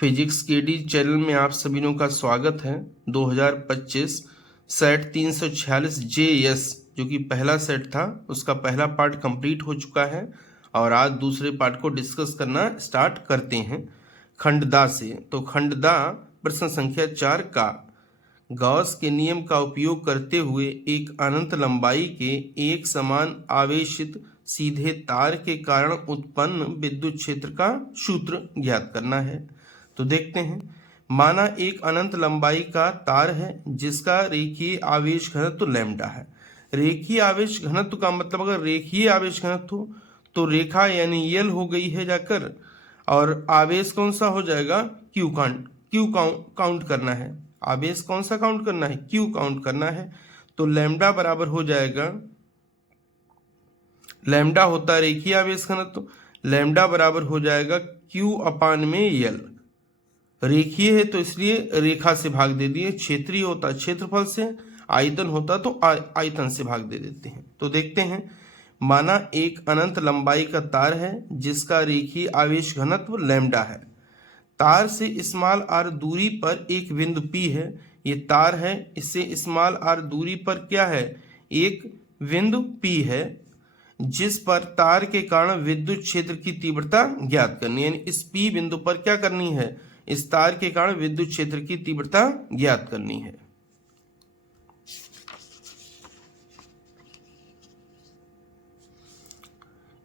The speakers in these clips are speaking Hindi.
फिजिक्स केडी चैनल में आप सभी लोगों का स्वागत है। 2025 सेट 346 JS जो कि पहला सेट था उसका पहला पार्ट कंप्लीट हो चुका है और आज दूसरे पार्ट को डिस्कस करना स्टार्ट करते हैं खंडदा से। तो खंडदा प्रश्न संख्या 4 का गॉस के नियम का उपयोग करते हुए एक अनंत लंबाई के एक समान आवेशित सीधे तार के कारण उत्पन्न विद्युत क्षेत्र का सूत्र ज्ञात करना है। तो देखते हैं, माना एक अनंत लंबाई का तार है जिसका रेखीय आवेश घनत्व लैम्डा है। रेखीय आवेश घनत्व का मतलब अगर रेखीय आवेश घनत्व हो तो रेखा यानी यल हो गई है जाकर, और आवेश कौन सा हो जाएगा, क्यू काउंट करना है। आवेश कौन सा काउंट करना है, क्यू काउंट करना है। तो लैम्डा बराबर हो जाएगा, लैम्डा होता है रेखीय आवेश घनत्व, लैम्डा बराबर हो जाएगा क्यू अपान में यल। रेखीय है तो इसलिए रेखा से भाग दे दिए, क्षेत्रीय होता क्षेत्रफल से, आयतन होता तो आयतन से भाग दे देते हैं। तो देखते हैं, माना एक अनंत लंबाई का तार है जिसका रेखीय आवेश घनत्व लैम्डा है। तार से स्मॉल आर दूरी पर एक बिंदु P है। ये तार है, इससे स्मॉल आर दूरी पर क्या है, एक बिंदु P है जिस पर तार के कारण विद्युत क्षेत्र की तीव्रता ज्ञात करनी है। यानी इस P बिंदु पर क्या करनी है, इस तार के कारण विद्युत क्षेत्र की तीव्रता ज्ञात करनी है।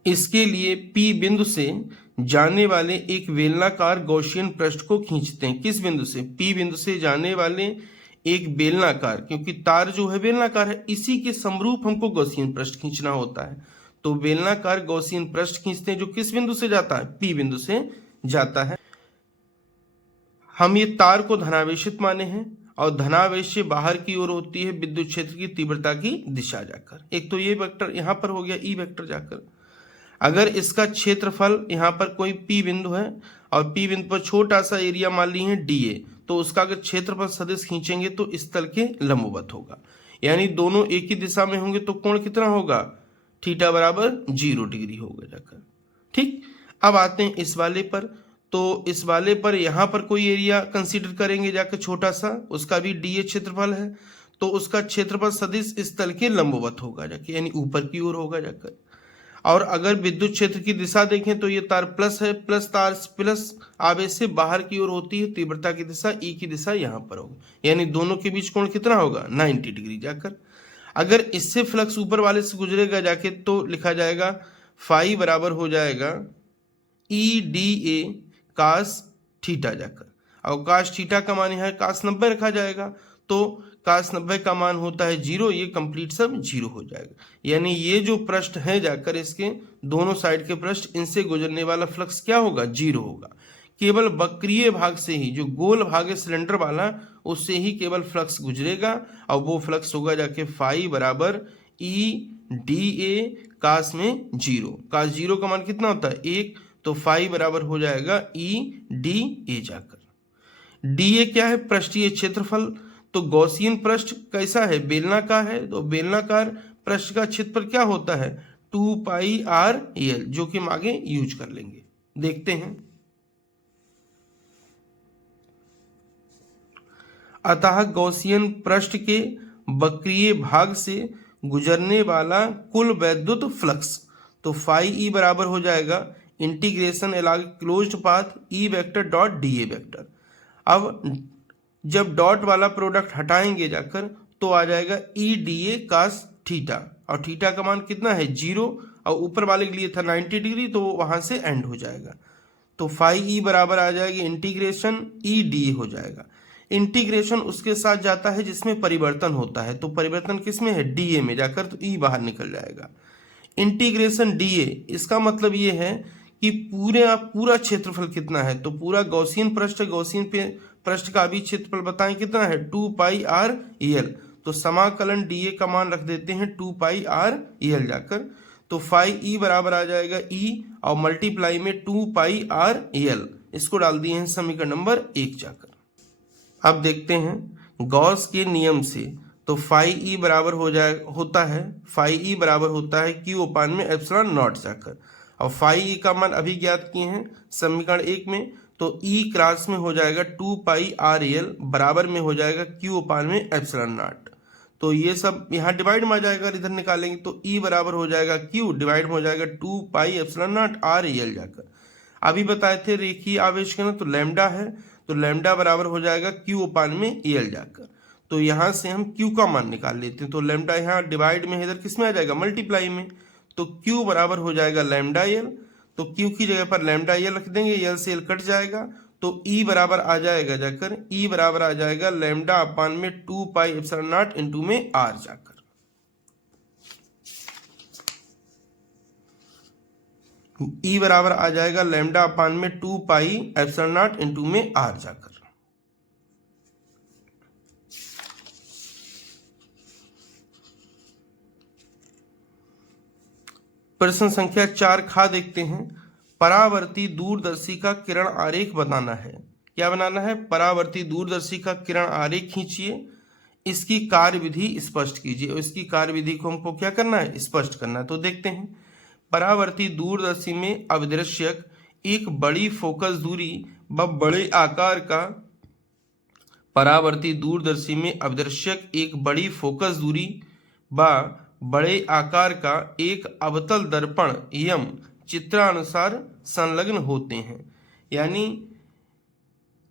इसके लिए P बिंदु से जाने वाले एक बेलनाकार गॉसियन पृष्ठ को खींचते हैं। किस बिंदु से, P बिंदु से जाने वाले एक बेलनाकार, क्योंकि तार जो है बेलनाकार है, इसी के समरूप हमको गॉसियन पृष्ठ खींचना होता है। तो बेलनाकार गॉसियन पृष्ठ खींचते हैं जो किस बिंदु से जाता है, P बिंदु से जाता है। हम ये तार को धनावेशित माने हैं और धनावेश से बाहर की ओर होती है विद्युत क्षेत्र की तीव्रता की दिशा जाकर। एक तो ये वेक्टर यहां पर हो गया, ई वेक्टर जाकर। अगर इसका क्षेत्रफल यहाँ पर कोई P बिंदु है और P बिंदु पर छोटा सा एरिया मान ली है DA, तो उसका अगर क्षेत्रफल सदिश खींचेंगे तो इस तल के लंबवत होगा। यानी दोनों एक ही दिशा में होंगे तो कोण कितना होगा, थीटा बराबर 0 डिग्री होगा जाकर। ठीक, अब आते हैं इस वाले पर। तो इस वाले पर यहाँ पर कोई एरिया कंसीडर करेंगे जाकर छोटा सा, उसका भी DA क्षेत्रफल है, तो उसका क्षेत्रफल सदिश इस तल के लंबवत होगा जाके, यानी ऊपर की ओर होगा जाकर। और अगर विद्युत क्षेत्र की दिशा देखें तो ये तार प्लस है, प्लस तार प्लस आवेश से बाहर की ओर होती है, तीव्रता की दिशा ई की दिशा यहाँ पर होगी, यानी दोनों के बीच कोण कितना होगा, 90 डिग्री जाकर। अगर इससे फ्लक्स ऊपर वाले से गुजरेगा जाके तो लिखा जाएगा फाई बराबर हो जाएगा EDA कास थीटा जाकर। और कास थीटा का मान यहाँ कास 90 रखा जाएगा, तो कास 90 का मान होता है 0, ये कंप्लीट सब 0 हो जाएगा। यानी ये जो पृष्ठ है जाकर, इसके दोनों साइड के पृष्ठ, इनसे गुजरने वाला फ्लक्स क्या होगा, 0 होगा। केवल वक्रीय भाग से ही, जो गोल भाग है सिलेंडर वाला, उससे ही केवल फ्लक्स गुजरेगा और वो फ्लक्स होगा जाके फाई बराबर EDA कास में 0। कास 0 का मान कितना होता है, 1, तो फाई बराबर हो जाएगा EDA जाकर। DA क्या है, पृष्ठीय क्षेत्रफल। तो गॉसियन पृष्ठ कैसा है, बेलनाकार है, तो बेलनाकार पृष्ठ का क्षेत्रफल क्या होता है, 2πRL, जो कि हम आगे यूज कर लेंगे। देखते हैं, अतः गॉसियन पृष्ठ के वक्रीय भाग से गुजरने वाला कुल वैद्युत फ्लक्स, तो फाई ई बराबर हो जाएगा integration along closed path E vector dot DA vector. अब जब डॉट वाला प्रोडक्ट हटाएंगे जाकर तो आ जाएगा EDA कास थीटा, और थीटा का मान कितना है 0, और ऊपर वाले के लिए था 90 डिग्री, तो वहां से एंड हो जाएगा। तो फाई ई बराबर आ जाएगी इंटीग्रेशन EDA हो जाएगा। इंटीग्रेशन उसके साथ जाता है जिसमें परिवर्तन होता है, तो परिवर्तन किसमें है, DA में जाकर, तो E बाहर निकल जाएगा। इंटीग्रेशन DA, इसका मतलब ये है कि पूरा क्षेत्रफल कितना है, तो पूरा गॉसियन पृष्ठ, गॉसियन पृष्ठ का भी क्षेत्रफल बताएं कितना है, 2πRL। तो समाकलन DA का मान रख देते हैं 2πRL जाकर। तो फाई ई बराबर आ जाएगा E और मल्टीप्लाई में 2πRL, इसको डाल दिए हैं समीकरण नंबर 1 जाकर। अब देखते हैं गॉस के नियम से, तो फाई ई बराबर फाई ई बराबर होता है Q अपान में एप्सिलॉन नॉट जाकर। और फाई ई का मान अभी ज्ञात किए हैं समीकरण 1 में, तो E क्रॉस में हो जाएगा 2πr बराबर में हो जाएगा Q/ε0। तो ये सब यहाँ डिवाइड में आ जाएगा, इधर निकालेंगे तो E बराबर हो जाएगा Q डिवाइड में हो जाएगा 2πε0r जाकर। अभी बताए थे रेखीय आवेश का ना, तो लैम्डा है, तो लैम्डा बराबर हो जाएगा Q/L जाकर। तो यहाँ से हम Q का मान निकाल लेते हैं, तो लैम्डा यहाँ डिवाइड में है, इधर किस में आ जाएगा, मल्टीप्लाई में। तो Q बराबर हो जाएगा लैम्डा L, तो Q की जगह पर लैम्डा L रख देंगे, L से L कट जाएगा, तो E बराबर आ जाएगा जाकर, E बराबर आ जाएगा लैम्डा अपान में 2πε0 इंटू में R जाकर। E बराबर आ जाएगा लैम्डा अपान में 2πε0 इंटू में R जाकर। प्रश्न संख्या 4 खा देखते हैं। परावर्ती दूरदर्शी का किरण आरेख बनाना है। क्या बनाना है, परावर्ती दूरदर्शी का किरण आरेख खींचिए, इसकी कार्यविधि स्पष्ट कीजिए। और इसकी कार्यविधि को हमको क्या करना है, स्पष्ट करना है। तो देखते हैं, परावर्ती दूरदर्शी में अभिदर्शक एक बड़ी फोकस दूरी व बड़े आकार का परावर्ती दूरदर्शी में अभिदर्शक एक बड़ी फोकस दूरी व बड़े आकार का एक अवतल दर्पण एवं चित्रानुसार संलग्न होते हैं। यानी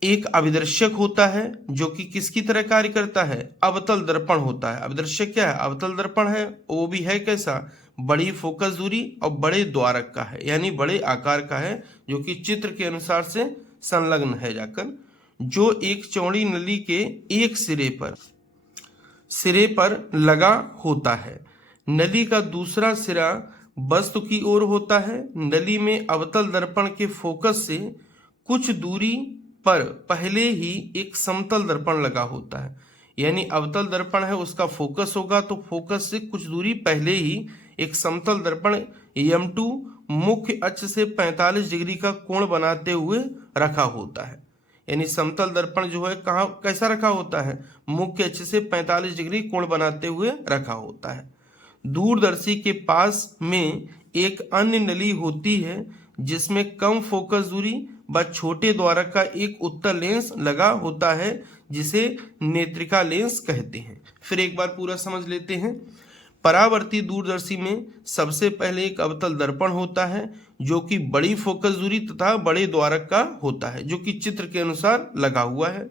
एक अभिदर्शक होता है जो कि किसकी तरह कार्य करता है, अवतल दर्पण होता है। अभिदर्शक क्या है, अवतल दर्पण है, वो भी है कैसा, बड़ी फोकस दूरी और बड़े द्वारक का है, यानी बड़े आकार का है, जो कि चित्र के अनुसार से संलग्न है जाकर, जो एक चौड़ी नली के एक सिरे पर लगा होता है। नली का दूसरा सिरा वस्तु की ओर होता है। नली में अवतल दर्पण के फोकस से कुछ दूरी पर पहले ही एक समतल दर्पण लगा होता है। यानी अवतल दर्पण है, उसका फोकस होगा, तो फोकस से कुछ दूरी पहले ही एक समतल दर्पण M2 मुख्य अक्ष से 45 डिग्री का कोण बनाते हुए रखा होता है। यानी समतल दर्पण जो है कहाँ कैसा रखा होता है, मुख्य अक्ष से 45 डिग्री कोण बनाते हुए रखा होता है। दूरदर्शी के पास में एक अन्य नली होती है जिसमें कम फोकस दूरी व छोटे द्वारक का एक उत्तल लेंस लगा होता है, जिसे नेत्रिका लेंस कहते हैं। फिर एक बार पूरा समझ लेते हैं। परावर्ती दूरदर्शी में सबसे पहले एक अवतल दर्पण होता है जो कि बड़ी फोकस दूरी तथा बड़े द्वारक का होता है, जो कि चित्र के अनुसार लगा हुआ है।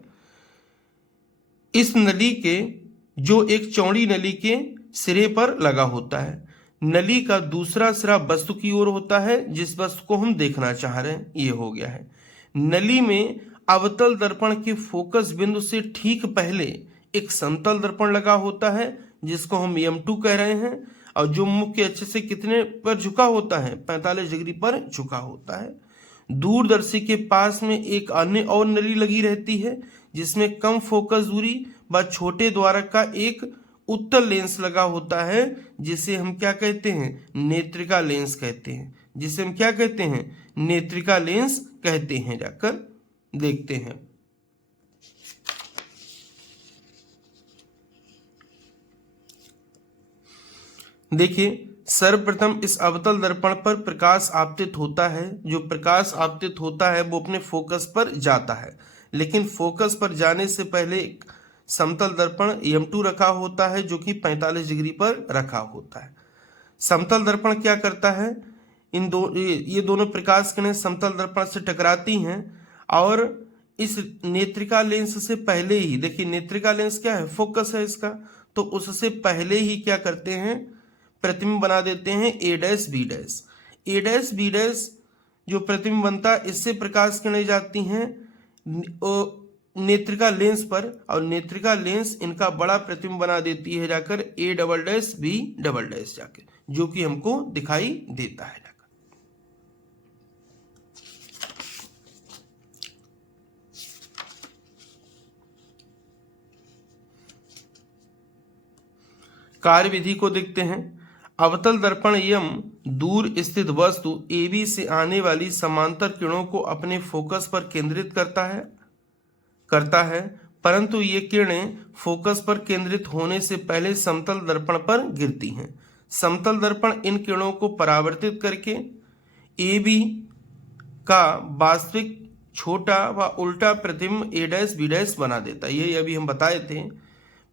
इस नली के जो एक चौड़ी नली के सिरे पर लगा होता है। नली का दूसरा सिरा वस्तु की ओर होता है, जिस वस्तु को हम देखना चाह रहे हैं, ये हो गया है। नली में अवतल दर्पण के फोकस बिंदु से ठीक पहले एक समतल दर्पण लगा होता है, जिसको हम M2 कह रहे हैं, और जो मुख्य अक्ष से कितने पर झुका होता है, 45 डिग्री पर झुका होता है। दूरदर्शी के पास में एक अन्य और नली लगी रहती है जिसमें कम फोकस दूरी व छोटे द्वारक का एक उत्तल लेंस लगा होता है, जिसे हम क्या कहते हैं, नेत्रिका लेंस कहते हैं। जिसे हम क्या कहते हैं, नेत्रिका लेंस कहते हैं। जाकर देखते हैं। देखिए, सर्वप्रथम इस अवतल दर्पण पर प्रकाश आपतित होता है। जो प्रकाश आपतित होता है वो अपने फोकस पर जाता है, लेकिन फोकस पर जाने से पहले एक समतल दर्पण M2 रखा होता है, जो कि 45 डिग्री पर रखा होता है। समतल दर्पण क्या करता है, ये दोनों प्रकाश किरणें समतल दर्पण से टकराती हैं और इस नेत्रिका लेंस से पहले ही, देखिए नेत्रिका लेंस क्या है, फोकस है इसका, तो उससे पहले ही क्या करते हैं, प्रतिबिंब बना देते हैं A', B'। जो प्रतिबिंब बनता है, इससे प्रकाश किरणें जाती हैं नेत्रिका लेंस पर, और नेत्रिका लेंस इनका बड़ा प्रतिबिंब बना देती है जाकर A', B' जाकर, जो कि हमको दिखाई देता है। कार्यविधि को देखते हैं। अवतल दर्पण एवं दूर स्थित वस्तु AB से आने वाली समांतर किरणों को अपने फोकस पर केंद्रित करता है, परंतु ये किरणें फोकस पर केंद्रित होने से पहले समतल दर्पण पर गिरती हैं। समतल दर्पण इन किरणों को परावर्तित करके AB का वास्तविक छोटा व उल्टा प्रतिबिंब ए डैश बी डैश बना देता है। यही अभी हम बताए थे।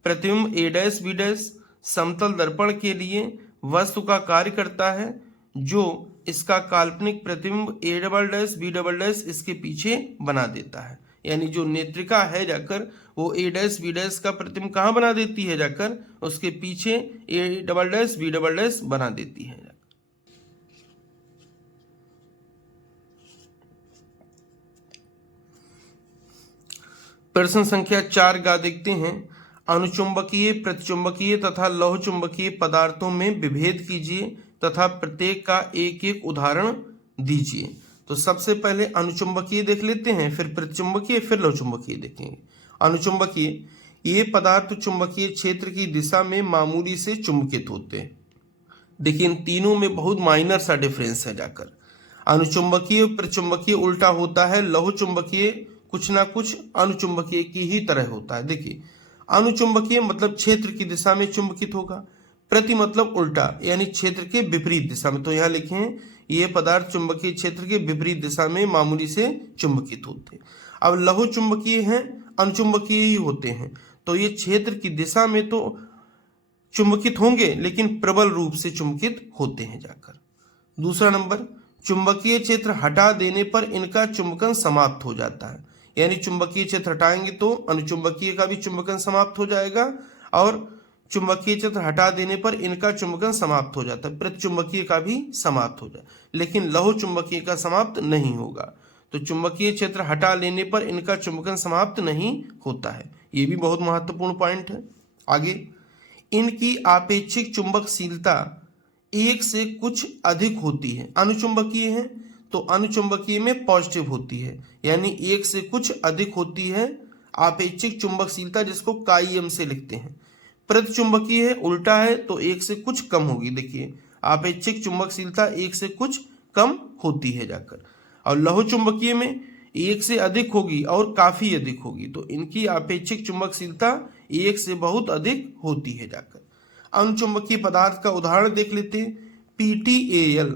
प्रतिबिंब ए डैश बी डैश समतल दर्पण के लिए वस्तु का कार्य करता है, जो इसका काल्पनिक प्रतिबिंब A double dash B double dash इसके पीछे बना देता है। यानी जो नेत्रिका है जाकर वो ए डैश बी डैश का प्रतिबिंब कहाँ बना देती है, जाकर उसके पीछे A double dash B double dash बना देती है। प्रश्न संख्या 4 का देखते हैं। अनुचुंबकीय, प्रतिचुंबकीय तथा लौह चुंबकीय पदार्थों में विभेद कीजिए तथा प्रत्येक का एक एक उदाहरण दीजिए। तो सबसे पहले अनुचुंबकीय देख लेते हैं, फिर प्रतिचुंबकीय, फिर लौह चुंबकीय देखेंगे। अनुचुंबकीय, ये पदार्थ चुंबकीय क्षेत्र की दिशा में मामूली से चुंबकित होते हैं। देखिए इन तीनों में बहुत माइनर सा डिफरेंस है जाकर। अनुचुंबकीय प्रतिचुंबकीय उल्टा होता है, लौह चुंबकीय कुछ ना कुछ अनुचुंबकीय की ही तरह होता है। देखिए अनुचुंबकीय मतलब क्षेत्र की दिशा में चुंबकित होगा, प्रति मतलब उल्टा यानी क्षेत्र के विपरीत दिशा में। तो यहाँ लिखे हैं ये पदार्थ चुंबकीय क्षेत्र के विपरीत दिशा में मामूली से चुंबकित होते हैं। अब लौह चुंबकीय हैं, अनुचुंबकीय ही होते हैं, तो ये क्षेत्र की दिशा में तो चुंबकित होंगे लेकिन प्रबल रूप से चुंबकित होते हैं जाकर। दूसरा नंबर, चुंबकीय क्षेत्र हटा देने पर इनका चुंबकन समाप्त हो जाता है। यानी चुंबकीय क्षेत्र हटाएंगे तो अनुचुंबकीय का भी चुंबकन समाप्त हो जाएगा और चुंबकीय क्षेत्र हटा देने पर इनका चुंबकन समाप्त हो जाता है, प्रतिचुंबकीय का भी समाप्त हो जाए, लेकिन लौह चुंबकीय का समाप्त नहीं होगा। तो चुंबकीय क्षेत्र हटा लेने पर इनका चुंबकन समाप्त नहीं होता है। ये भी बहुत महत्वपूर्ण पॉइंट है। आगे, इनकी आपेक्षिक चुंबकशीलता एक से कुछ अधिक होती है। अनुचुंबकीय है तो अनुचुंबकीय में पॉजिटिव होती है, यानी एक से कुछ अधिक होती है आपेक्षिक चुंबकशीलता, जिसको काईएम से लिखते हैं। प्रतिचुंबकीय है, उल्टा है, तो एक से कुछ कम होगी। देखिए आपेक्षिक चुंबकशीलता एक से कुछ कम होती है जाकर। और लौह चुंबकीय में एक से अधिक होगी और काफी अधिक होगी, तो इनकी आपेक्षिक चुंबकशीलता एक से बहुत अधिक होती है जाकर। अनुचुंबकीय पदार्थ का उदाहरण देख लेते हैं। PtAl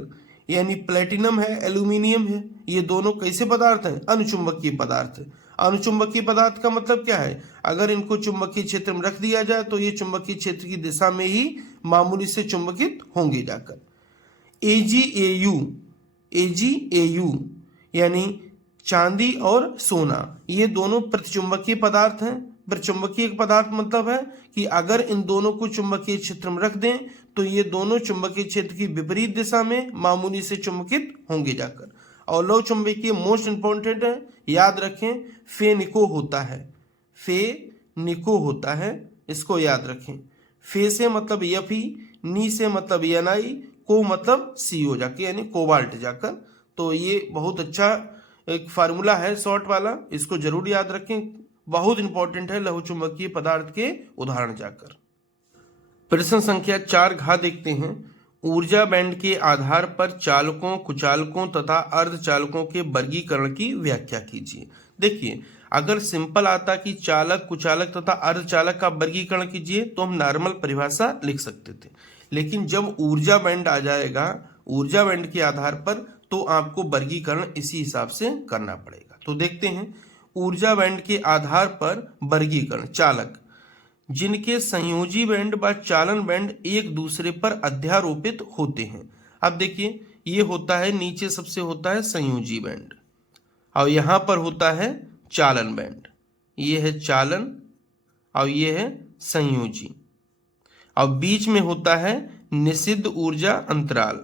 यानी प्लेटिनम है, एल्यूमिनियम है, ये दोनों कैसे पदार्थ हैं, अनुचुंबकीय पदार्थ। अनुचुंबकीय पदार्थ का मतलब क्या है, अगर इनको चुंबकीय क्षेत्र में रख दिया जाए तो ये चुंबकीय क्षेत्र की दिशा में ही मामूली से चुंबकित होंगे जाकर। AgAu यानी चांदी और सोना, ये दोनों प्रतिचुंबकीय पदार्थ हैं। प्रतिचुंबकीय पदार्थ मतलब है कि अगर इन दोनों को चुंबकीय क्षेत्र में रख दें तो ये दोनों चुंबकीय क्षेत्र की विपरीत दिशा में मामूली से चुंबकित होंगे जाकर। और लौह चुंबकीय मोस्ट इंपॉर्टेंट है, याद रखें, फेनिको होता है, फेनिको होता है, इसको याद रखें। फे से मतलब Fe, नी से मतलब Ni, को मतलब CO जाके यानी कोबाल्ट जाकर। तो ये बहुत अच्छा एक फार्मूला है शॉर्ट वाला, इसको जरूर याद रखें, बहुत इंपॉर्टेंट है लौह चुंबकीय पदार्थ के उदाहरण जाकर। प्रश्न संख्या 4 घ देखते हैं। ऊर्जा बैंड के आधार पर चालकों, कुचालकों तथा अर्धचालकों के वर्गीकरण की व्याख्या कीजिए। देखिए अगर सिंपल आता कि चालक, कुचालक तथा अर्धचालक का वर्गीकरण कीजिए तो हम नॉर्मल परिभाषा लिख सकते थे, लेकिन जब ऊर्जा बैंड आ जाएगा, ऊर्जा बैंड के आधार पर, तो आपको वर्गीकरण इसी हिसाब से करना पड़ेगा। तो देखते हैं ऊर्जा बैंड के आधार पर वर्गीकरण। चालक, जिनके संयोजी बैंड व चालन बैंड एक दूसरे पर अध्यारोपित होते हैं। अब देखिए ये होता है, नीचे सबसे होता है संयोजी बैंड और यहां पर होता है चालन बैंड। ये है चालन और ये है संयोजी, और बीच में होता है निषिद्ध ऊर्जा अंतराल।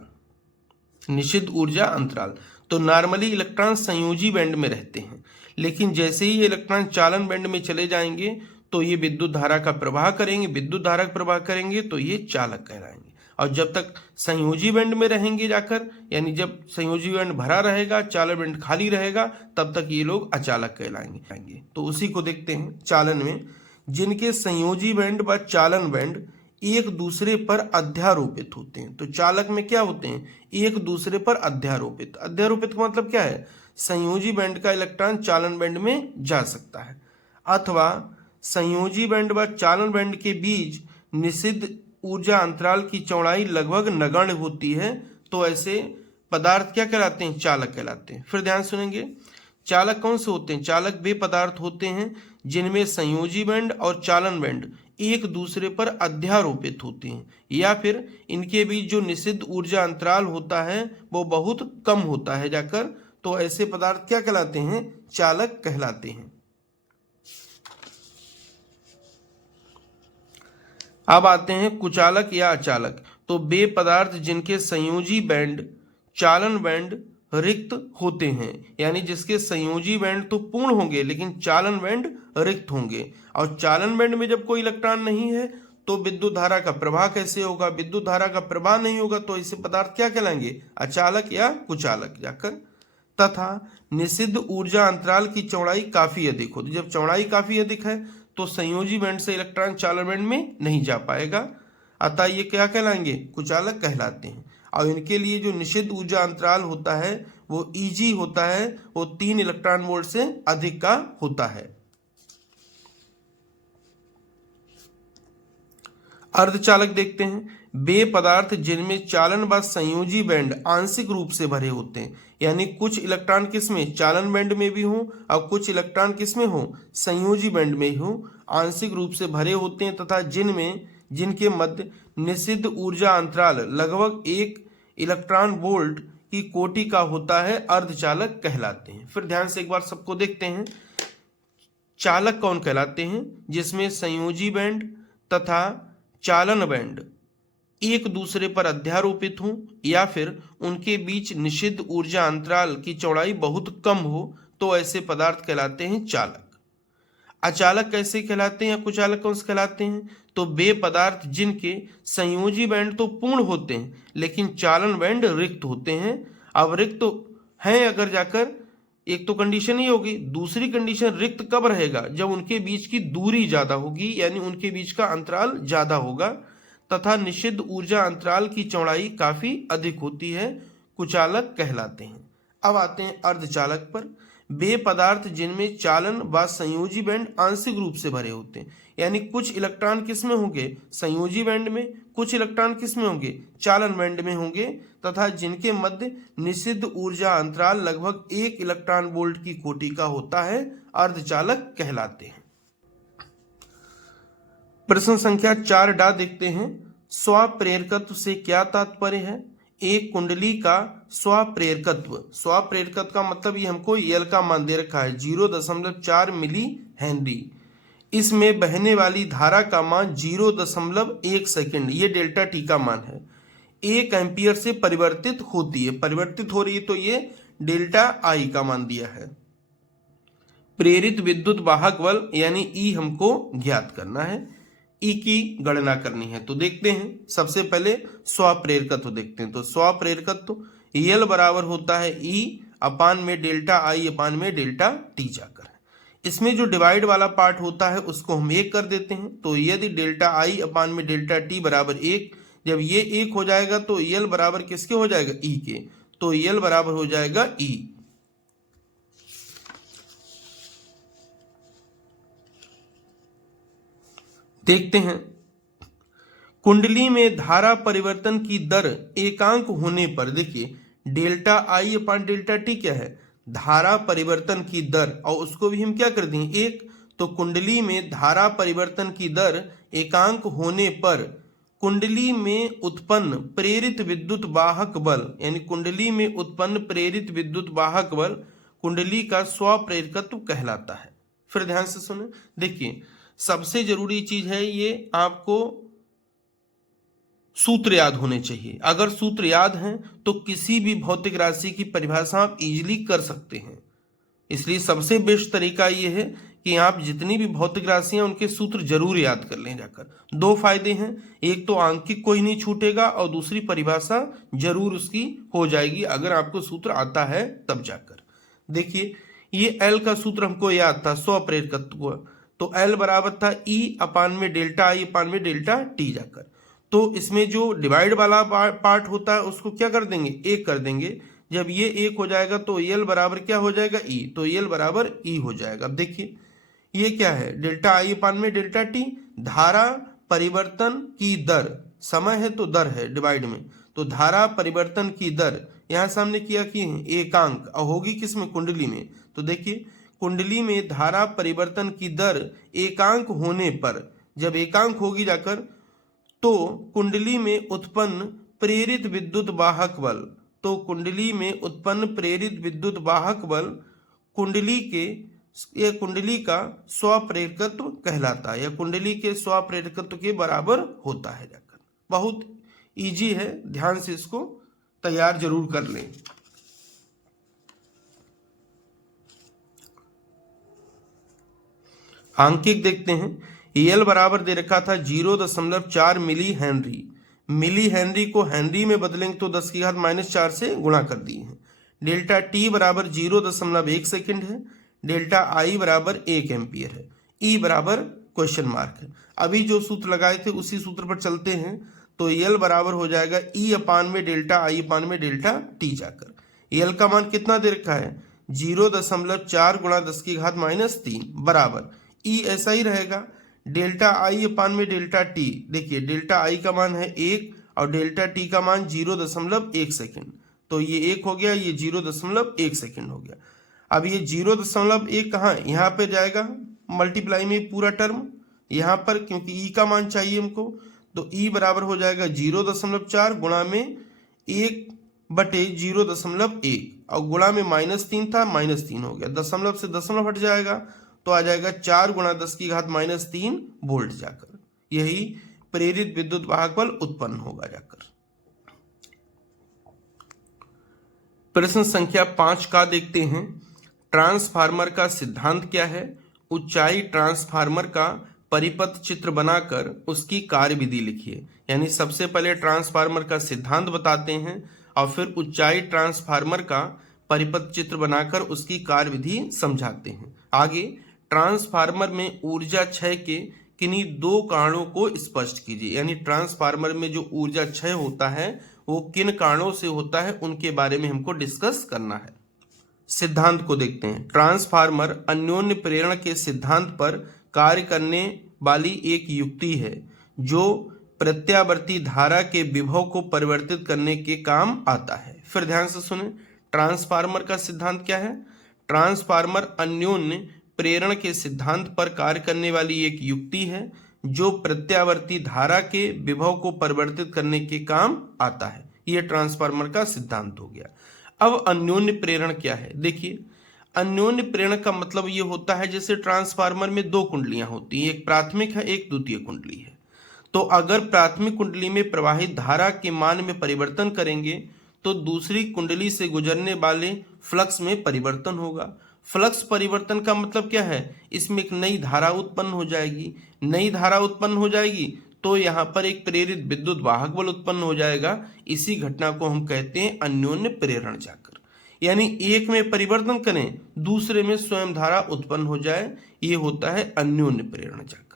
निषिद्ध ऊर्जा अंतराल। तो नॉर्मली इलेक्ट्रॉन संयोजी बैंड में रहते हैं, लेकिन जैसे ही ये इलेक्ट्रॉन चालन बैंड में चले जाएंगे तो ये विद्युत धारा का प्रवाह करेंगे, विद्युत धारा का प्रवाह करेंगे तो ये चालक कहलाएंगे। और जब तक संयोजी बैंड में रहेंगे जाकर, यानी जब संयोजी बैंड भरा रहेगा, चालन बैंड खाली रहेगा, तब तक ये लोग अचालक कहलाएंगे। तो उसी को देखते हैं। चालन में जिनके संयोजी बैंड व चालन बैंड एक दूसरे पर अध्यारोपित होते हैं। तो चालक में क्या होते हैं, एक दूसरे पर अध्यारोपित। अध्यारोपित का मतलब क्या है, संयोजी बैंड का इलेक्ट्रॉन चालन बैंड में जा सकता है, अथवा संयोजी बैंड व चालन बैंड के बीच निषिद्ध ऊर्जा अंतराल की चौड़ाई लगभग नगण्य होती है, तो ऐसे पदार्थ क्या कहलाते हैं, चालक कहलाते हैं। फिर ध्यान सुनेंगे, चालक कौन से होते हैं? चालक वे पदार्थ होते हैं जिनमें संयोजी बैंड और चालन बैंड एक दूसरे पर अध्यारोपित होते हैं, या फिर इनके बीच जो निषिद्ध ऊर्जा अंतराल होता है वो बहुत कम होता है जाकर, तो ऐसे पदार्थ क्या कहलाते हैं? चालक कहलाते हैं। अब आते हैं कुचालक या अचालक। तो वे पदार्थ जिनके संयोजी बैंड चालन बैंड रिक्त होते हैं, यानी जिसके संयोजी बैंड तो पूर्ण होंगे लेकिन चालन बैंड रिक्त होंगे। और चालन बैंड में जब कोई इलेक्ट्रॉन नहीं है तो विद्युत धारा का प्रवाह कैसे होगा? विद्युत धारा का प्रवाह नहीं होगा, तो ऐसे पदार्थ क्या कहलाएंगे? अचालक या कुचालक जाकर। तथा निषिद्ध ऊर्जा अंतराल की चौड़ाई काफी अधिक होती है। जब चौड़ाई काफी अधिक है तो संयोजी बैंड से इलेक्ट्रॉन चालन बैंड में नहीं जा पाएगा, अतः ये क्या कहलाएंगे? कुचालक कहलाते हैं। और इनके लिए जो निषिद्ध ऊर्जा अंतराल होता है वो Eg होता है, वो 3 इलेक्ट्रॉन वोल्ट से अधिक का होता है। अर्धचालक देखते हैं। वे पदार्थ जिनमें चालन व संयोजी बैंड आंशिक रूप से भरे होते हैं, यानी कुछ इलेक्ट्रॉन किसमें? चालन बैंड में भी हो और कुछ इलेक्ट्रॉन किसमें हो? संयोजी बैंड में हो, आंशिक रूप से भरे होते हैं, तथा जिनके मध्य निषिद्ध ऊर्जा अंतराल लगभग 1 इलेक्ट्रॉन वोल्ट की कोटि का होता है, अर्धचालक कहलाते हैं। फिर ध्यान से एक बार सबको देखते हैं। चालक कौन कहलाते हैं? जिसमें संयोजी बैंड तथा चालन बैंड एक दूसरे पर अध्यारोपित हों, या फिर उनके बीच निषिद्ध ऊर्जा अंतराल की चौड़ाई बहुत कम हो, तो ऐसे पदार्थ कहलाते हैं चालक। अचालक कैसे कहलाते हैं या कुचालक कौन से कहलाते हैं? तो वे पदार्थ जिनके संयोजी बैंड तो पूर्ण होते हैं लेकिन चालन बैंड रिक्त होते हैं। अब रिक्त तो हैं अगर जाकर, एक तो कंडीशन ही होगी, दूसरी कंडीशन रिक्त कब रहेगा? जब उनके बीच की दूरी ज्यादा होगी, यानी उनके बीच का अंतराल ज्यादा होगा, तथा निषिद्ध ऊर्जा अंतराल की चौड़ाई काफी अधिक होती है, कुचालक कहलाते हैं। अब आते हैं अर्धचालक पर। वे पदार्थ जिनमें चालन व संयोजी बैंड आंशिक रूप से भरे होते हैं, यानी कुछ इलेक्ट्रॉन किसमें होंगे? संयोजी बैंड में, कुछ इलेक्ट्रॉन किसमें होंगे? चालन बैंड में होंगे, तथा जिनके मध्य निषिद्ध ऊर्जा अंतराल लगभग 1 इलेक्ट्रॉन वोल्ट की कोटि का होता है, अर्धचालक कहलाते हैं। प्रश्न संख्या 4 देखते हैं। स्वप्रेरकत्व से क्या तात्पर्य है? एक कुंडली का स्वप्रेरकत्व, स्वप्रेरकत्व का मतलब ये हमको एल का मान दे रखा है 0.4 मिली हेनरी। इसमें बहने वाली धारा का मान 0.1 सेकंड, ये डेल्टा टी का मान है, 1 एम्पियर से परिवर्तित होती है, परिवर्तित हो रही है, तो ये डेल्टा आई का मान दिया है। प्रेरित विद्युत वाहक बल यानी ई हमको ज्ञात करना है, ई की गणना करनी है। तो देखते हैं, सबसे पहले स्वप्रेरकत्व देखते हैं। तो स्वप्रेरकत्व एल बराबर होता है ई अपान में डेल्टा आई अपान में डेल्टा टी जाकर। इसमें जो डिवाइड वाला पार्ट होता है उसको हम 1 कर देते हैं। तो यदि डेल्टा आई अपान में डेल्टा टी बराबर 1, जब ये 1 हो जाएगा तो एल बराबर किसके हो जाएगा? ई के। तो एल बराबर हो जाएगा ई। देखते हैं, कुंडली में धारा परिवर्तन की दर एकांक होने पर, देखिए डेल्टा आई अपान डेल्टा टी क्या है? धारा परिवर्तन की दर, और उसको भी हम क्या कर दें? 1। तो कुंडली में धारा परिवर्तन की दर एकांक होने पर कुंडली में उत्पन्न प्रेरित विद्युत वाहक बल, यानी कुंडली में उत्पन्न प्रेरित विद्युत वाहक बल कुंडली का स्वप्रेरकत्व कहलाता है। फिर ध्यान से सुने, देखिए सबसे जरूरी चीज है ये, आपको सूत्र याद होने चाहिए। अगर सूत्र याद हैं तो किसी भी भौतिक राशि की परिभाषा आप इजीली कर सकते हैं। इसलिए सबसे बेस्ट तरीका ये है कि आप जितनी भी भौतिक राशियां उनके सूत्र जरूर याद कर लें जाकर। 2 फायदे हैं, एक तो आंकिक कोई नहीं छूटेगा और दूसरी परिभाषा जरूर उसकी हो जाएगी अगर आपको सूत्र आता है तब जाकर। देखिए ये एल का सूत्र हमको याद था स्वप्रेरकत्व, तो एल बराबर था ई अपान में डेल्टा आई अपान में डेल्टा टी जाकर। तो इसमें जो डिवाइड वाला पार्ट होता है उसको क्या कर देंगे? 1 कर देंगे। जब ये 1 हो जाएगा तो एल बराबर क्या हो जाएगा? ई। तो एल बराबर ई हो जाएगा। अब देखिए ये क्या है? डेल्टा आई अपान में डेल्टा टी, धारा परिवर्तन की दर, समय है तो दर है डिवाइड में, तो धारा परिवर्तन की दर यहाँ सामने किया कि एकांक, और होगी किसमें, कुंडली में। तो देखिए कुंडली में धारा परिवर्तन की दर एकांक होने पर, जब एकांक होगी जाकर, तो कुंडली में उत्पन्न प्रेरित विद्युत वाहक बल, तो कुंडली में उत्पन्न प्रेरित विद्युत वाहक बल कुंडली के, यह कुंडली का स्वप्रेरकत्व कहलाता है, या कुंडली के स्वप्रेरकत्व के बराबर होता है जाकर। बहुत इजी है, ध्यान से इसको तैयार जरूर कर लें। आंकिक देखते हैं। एल बराबर दे रखा था 0.4 मिली हेनरी। मिली हेनरी को हेनरी में बदलेंगे तो 10⁻⁻4 से गुणा कर दिए हैं। डेल्टा टी बराबर 0.1 सेकेंड है। डेल्टा आई बराबर 1 एम्पियर है। ई बराबर क्वेश्चन मार्क है। अभी जो सूत्र लगाए थे उसी सूत्र पर चलते हैं। तो एल बराबर हो जाएगा ई अपान में डेल्टा आई अपान में डेल्टा टी जाकर। एल का मान कितना दे रखा है, 0.4 गुणा 10⁻³ बराबर ई ऐसा ही रहेगा डेल्टा आई अपान में डेल्टा टी। देखिए डेल्टा आई का मान है 1 और डेल्टा टी का मान 0.1 सेकेंड। तो ये 1 हो गया, ये 0.1 सेकेंड हो गया। अब ये 0.1 कहाँ, यहाँ पे जाएगा मल्टीप्लाई में पूरा टर्म यहाँ पर, क्योंकि ई का मान चाहिए हमको। तो ई बराबर हो जाएगा 0.4 गुणा में 1/0.1 और गुणा में -3 था, -3 हो गया। दशमलव से दशमलव हट जाएगा तो आ जाएगा 4 गुणा 10⁻³ वोल्ट जाकर। यही प्रेरित विद्युत वाहक बल उत्पन्न होगा जाकर। प्रश्न संख्या 5 का देखते हैं। ट्रांसफार्मर का सिद्धांत क्या है। ऊंचाई ट्रांसफार्मर का परिपथ चित्र बनाकर उसकी कार्यविधि लिखिए। यानी सबसे पहले ट्रांसफार्मर का सिद्धांत बताते हैं और फिर ऊंचाई ट्रांसफार्मर का परिपथ चित्र बनाकर उसकी कार्यविधि समझाते हैं। आगे ट्रांसफार्मर में ऊर्जा क्षय के किन्हीं 2 कारणों को स्पष्ट कीजिए। यानी ट्रांसफार्मर में जो ऊर्जा क्षय होता है वो किन कारणों से होता है उनके बारे में हमको डिस्कस करना है। सिद्धांत को देखते हैं। ट्रांसफार्मर अन्योन्य प्रेरण के सिद्धांत पर कार्य करने वाली एक युक्ति है जो प्रत्यावर्ती धारा के विभव को परिवर्तित करने के काम आता है। फिर ध्यान से सुने, ट्रांसफार्मर का सिद्धांत क्या है। ट्रांसफार्मर अन्योन्य प्रेरण के सिद्धांत पर कार्य करने वाली एक युक्ति है जो प्रत्यावर्ती धारा के विभव को परिवर्तित करने के काम आता है। यह ट्रांसफार्मर का सिद्धांत हो गया। अब अन्योन्य प्रेरण क्या है। देखिए अन्योन्य प्रेरण का मतलब ये होता है जैसे ट्रांसफार्मर में 2 कुंडलियां होती हैं, एक प्राथमिक है एक द्वितीय कुंडली है। तो अगर प्राथमिक कुंडली में प्रवाहित धारा के मान में परिवर्तन करेंगे तो दूसरी कुंडली से गुजरने वाले फ्लक्स में परिवर्तन होगा। फ्लक्स परिवर्तन का मतलब क्या है, इसमें एक नई धारा उत्पन्न हो जाएगी। नई धारा उत्पन्न हो जाएगी तो यहाँ पर एक प्रेरित विद्युत वाहक बल उत्पन्न हो जाएगा। इसी घटना को हम कहते हैं अन्योन्य प्रेरण जाकर। यानी एक में परिवर्तन करें दूसरे में स्वयं धारा उत्पन्न हो जाए, ये होता है अन्योन्य प्रेरण जाकर।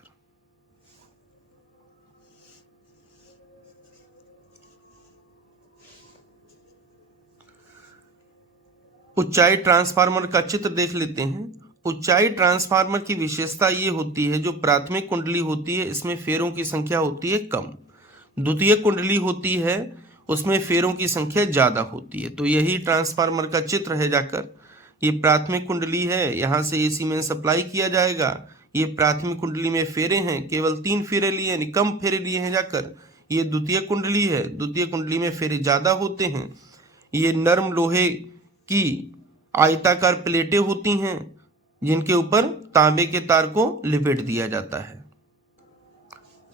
ऊंचाई ट्रांसफार्मर का चित्र देख लेते हैं। ऊंचाई ट्रांसफार्मर की विशेषता ये होती है, जो प्राथमिक कुंडली होती है इसमें फेरों की संख्या होती है कम, द्वितीय कुंडली होती है उसमें फेरों की संख्या ज्यादा होती है। तो यही ट्रांसफार्मर का चित्र है जाकर। ये प्राथमिक कुंडली है, यहाँ से एसी में सप्लाई किया जाएगा। ये प्राथमिक कुंडली में फेरे हैं, केवल 3 फेरे लिए यानी कम फेरे लिए हैं जाकर। ये द्वितीय कुंडली है, द्वितीय कुंडली में फेरे ज्यादा होते हैं। ये नर्म लोहे की आयताकार प्लेटें होती हैं जिनके ऊपर तांबे के तार को लिपेट दिया जाता है।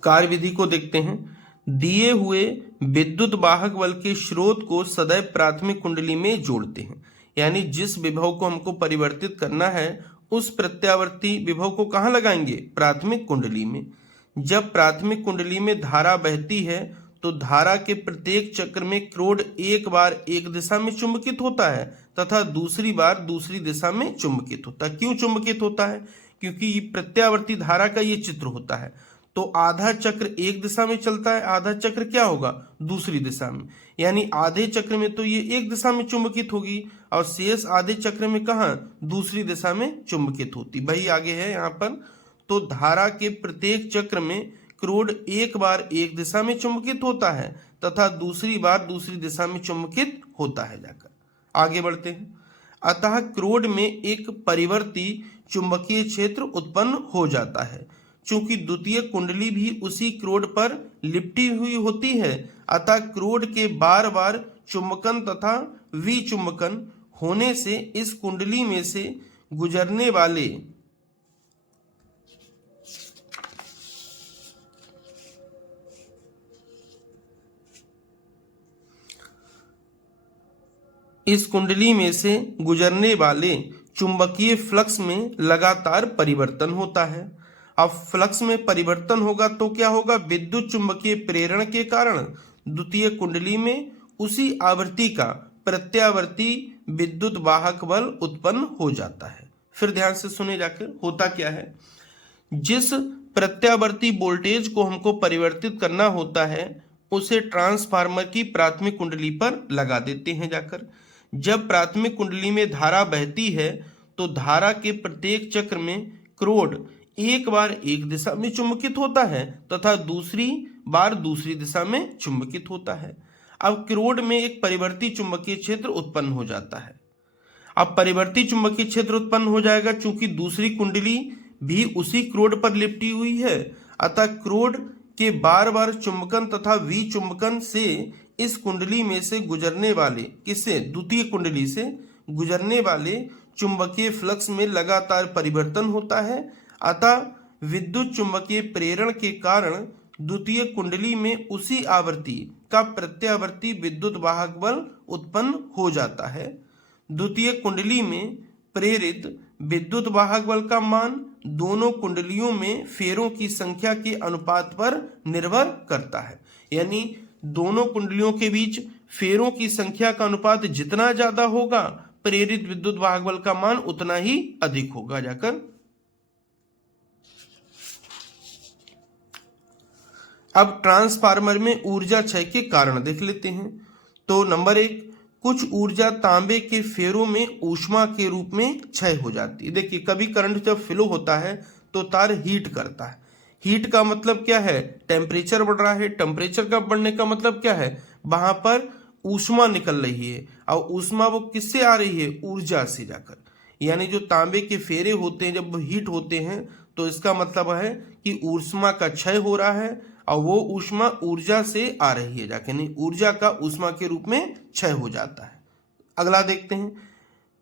कार्यविधि को देखते हैं। दिए हुए विद्युत वाहक बल के स्रोत को सदैव प्राथमिक कुंडली में जोड़ते हैं। यानी जिस विभव को हमको परिवर्तित करना है उस प्रत्यावर्ती विभव को कहाँ लगाएंगे, प्राथमिक कुंडली में। जब प्राथमिक कुंडली में धारा बहती है तो धारा के प्रत्येक चक्र में क्रोड एक बार एक दिशा में चुंबकित होता है तथा दूसरी बार दूसरी दिशा में चुंबकित होता है। क्यों चुंबकित होता है, क्योंकि प्रत्यावर्ती धारा का ये चित्र होता है। तो आधा चक्र एक दिशा में चलता है, आधा चक्र क्या होगा, दूसरी दिशा में। यानी आधे चक्र में तो ये एक दिशा में चुंबकित होगी और शेष आधे चक्र में कहाँ, दूसरी दिशा में चुंबकित होती। वही आगे है यहाँ पर। तो धारा के प्रत्येक चक्र में क्रोड एक बार एक दिशा में चुंबकित होता है तथा दूसरी बार दूसरी दिशा में चुंबकित होता है। जाकर आगे बढ़ते हैं। अतः क्रोड में एक परिवर्ती चुंबकीय क्षेत्र उत्पन्न हो जाता है। चूंकि द्वितीय कुंडली भी उसी क्रोड पर लिपटी हुई होती है, अतः क्रोड के बार बार चुंबकन तथा विचुंबकन होने से इस कुंडली में से गुजरने वाले चुंबकीय फ्लक्स में लगातार परिवर्तन होता है। अब फ्लक्स में परिवर्तन होगा तो क्या होगा? विद्युत चुंबकीय प्रेरण के कारण द्वितीय कुंडली में उसी आवृत्ति का प्रत्यावर्ती विद्युत वाहक बल उत्पन्न हो जाता है। फिर ध्यान से सुने जाकर होता क्या है। जिस प्रत्यावर्ती वोल्टेज को हमको परिवर्तित करना होता है उसे ट्रांसफार्मर की प्राथमिक कुंडली पर लगा देते हैं। जाकर जब प्राथमिक कुंडली में धारा बहती है तो धारा के प्रत्येक चक्र में क्रोड एक बार एक दिशा में चुंबकित होता है तथा दूसरी बार दूसरी दिशा में चुंबकित होता है। अब क्रोड में एक परिवर्ती चुंबकीय क्षेत्र उत्पन्न हो जाता है। अब परिवर्ती चुंबकीय क्षेत्र उत्पन्न हो जाएगा चूंकि दूसरी कुंडली भी उसी क्रोड पर लिपटी हुई है, अतः क्रोड के बार बार चुंबकन तथा विचुंबकन से इस कुंडली में से गुजरने वाले किससे? द्वितीय कुंडली से गुजरने वाले चुंबकीय फ्लक्स में लगातार परिवर्तन होता है। अतः विद्युत चुंबकीय प्रेरण के कारण द्वितीय कुंडली में उसी आवृत्ति का प्रत्यावर्ती विद्युत वाहक बल उत्पन्न हो जाता है। द्वितीय कुंडली में प्रेरित विद्युत वाहक बल का मान दोनों कुंडलियों में फेरों की संख्या के अनुपात पर निर्भर करता है। यानी दोनों कुंडलियों के बीच फेरों की संख्या का अनुपात जितना ज्यादा होगा प्रेरित विद्युत वाहक बल का मान उतना ही अधिक होगा। जाकर अब ट्रांसफार्मर में ऊर्जा क्षय के कारण देख लेते हैं। तो नंबर 1, कुछ ऊर्जा तांबे के फेरों में ऊष्मा के रूप में क्षय हो जाती है। देखिए कभी करंट जब फ्लो होता है तो तार हीट करता है। हीट का मतलब क्या है? टेम्परेचर बढ़ रहा है। टेम्परेचर का बढ़ने का मतलब क्या है? वहां पर ऊष्मा निकल रही है और ऊष्मा वो किससे आ रही है? ऊर्जा से जाकर। यानी जो तांबे के फेरे होते हैं जब हीट होते हैं तो इसका मतलब है कि ऊष्मा का क्षय हो रहा है और वो ऊष्मा ऊर्जा से आ रही है जाके, नहीं ऊर्जा का ऊष्मा के रूप में क्षय हो जाता है। अगला देखते हैं।